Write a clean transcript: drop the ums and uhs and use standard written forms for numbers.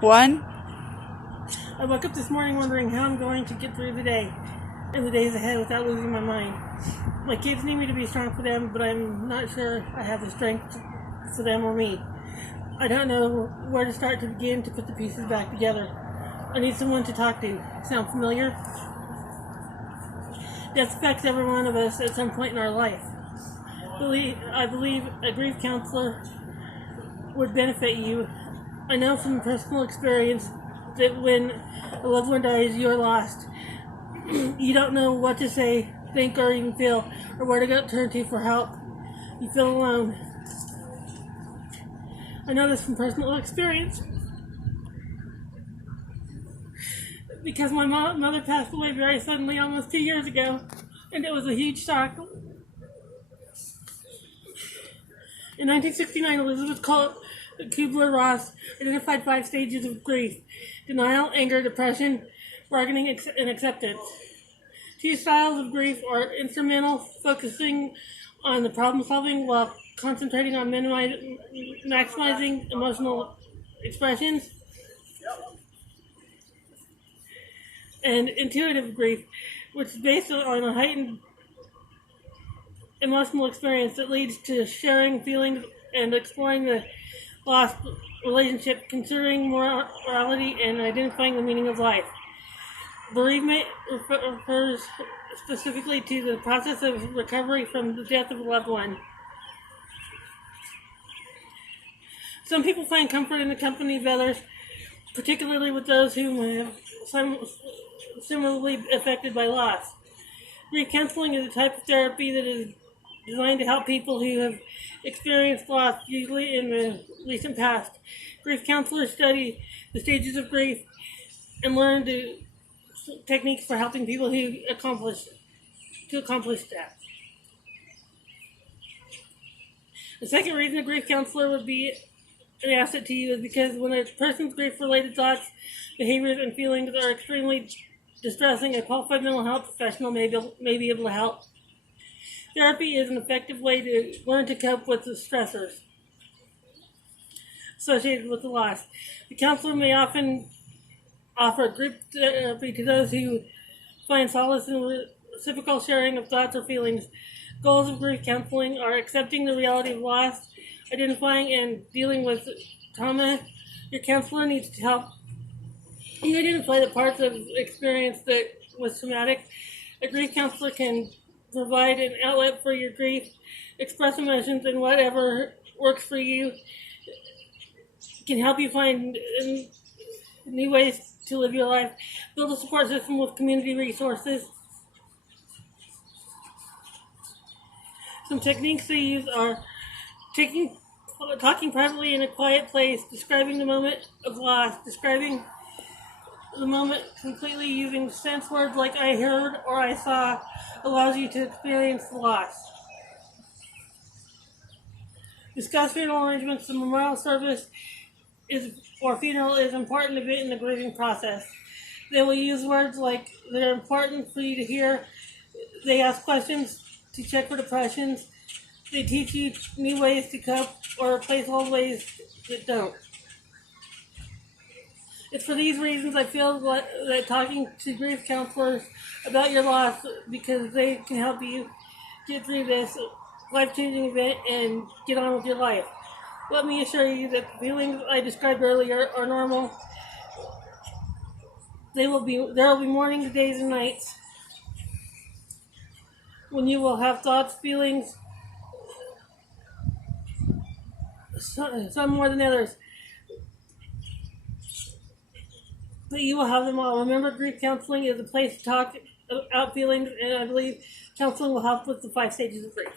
One. I woke up this morning wondering how I'm going to get through the day and the days ahead without losing my mind. My kids need me to be strong for them, but I'm not sure I have the strength for them or me. I don't know where to start to begin to put the pieces back together. I need someone to talk to. Sound familiar? Death affects every one of us at some point in our life. I believe a grief counselor would benefit you. I know from personal experience that when a loved one dies, you're lost. You don't know what to say, think, or even feel, or where to go turn to for help. You feel alone. I know this from personal experience because my mother passed away very suddenly almost 2 years ago, and it was a huge shock. In 1969, Elizabeth Kubler-Ross identified 5 stages of grief: denial, anger, depression, bargaining, and acceptance. 2 styles of grief are instrumental, focusing on the problem solving while concentrating on maximizing emotional expressions, and intuitive grief, which is based on a heightened emotional experience that leads to sharing feelings and exploring the lost relationship, considering morality, and identifying the meaning of life. Bereavement refers specifically to the process of recovery from the death of a loved one. Some people find comfort in the company of others, particularly with those who have similarly affected by loss. Grief counseling is a type of therapy that is designed to help people who have experienced loss, usually in the recent past. Grief counselors study the stages of grief and learn techniques for helping people who accomplish that. The second reason a grief counselor would be an asset to you is because when a person's grief-related thoughts, behaviors, and feelings are extremely distressing, a qualified mental health professional may be able to help. Therapy is an effective way to learn to cope with the stressors associated with the loss. The counselor may often offer group therapy to those who find solace in reciprocal sharing of thoughts or feelings. Goals of grief counseling are accepting the reality of loss, identifying and dealing with trauma. Your counselor needs to help you identify the parts of experience that was traumatic. A grief counselor can provide an outlet for your grief, express emotions, and whatever works for you. Can help you find new ways to live your life. Build a support system with community resources. Some techniques they use are talking privately in a quiet place, describing the moment of loss, describing the moment completely using sense words like I heard or I saw allows you to experience the loss. Discuss funeral arrangements. The memorial service funeral is an important event in the grieving process. They will use words like they're important for you to hear. They ask questions to check for depressions. They teach you new ways to cope or replace old ways that don't. It's for these reasons I feel that talking to grief counselors about your loss, because they can help you get through this life-changing event and get on with your life. Let me assure you that the feelings I described earlier are normal. There will be mornings, days, and nights when you will have thoughts, feelings, some more than others, but you will have them all. Remember, grief counseling is a place to talk out feelings, and I believe counseling will help with the 5 stages of grief.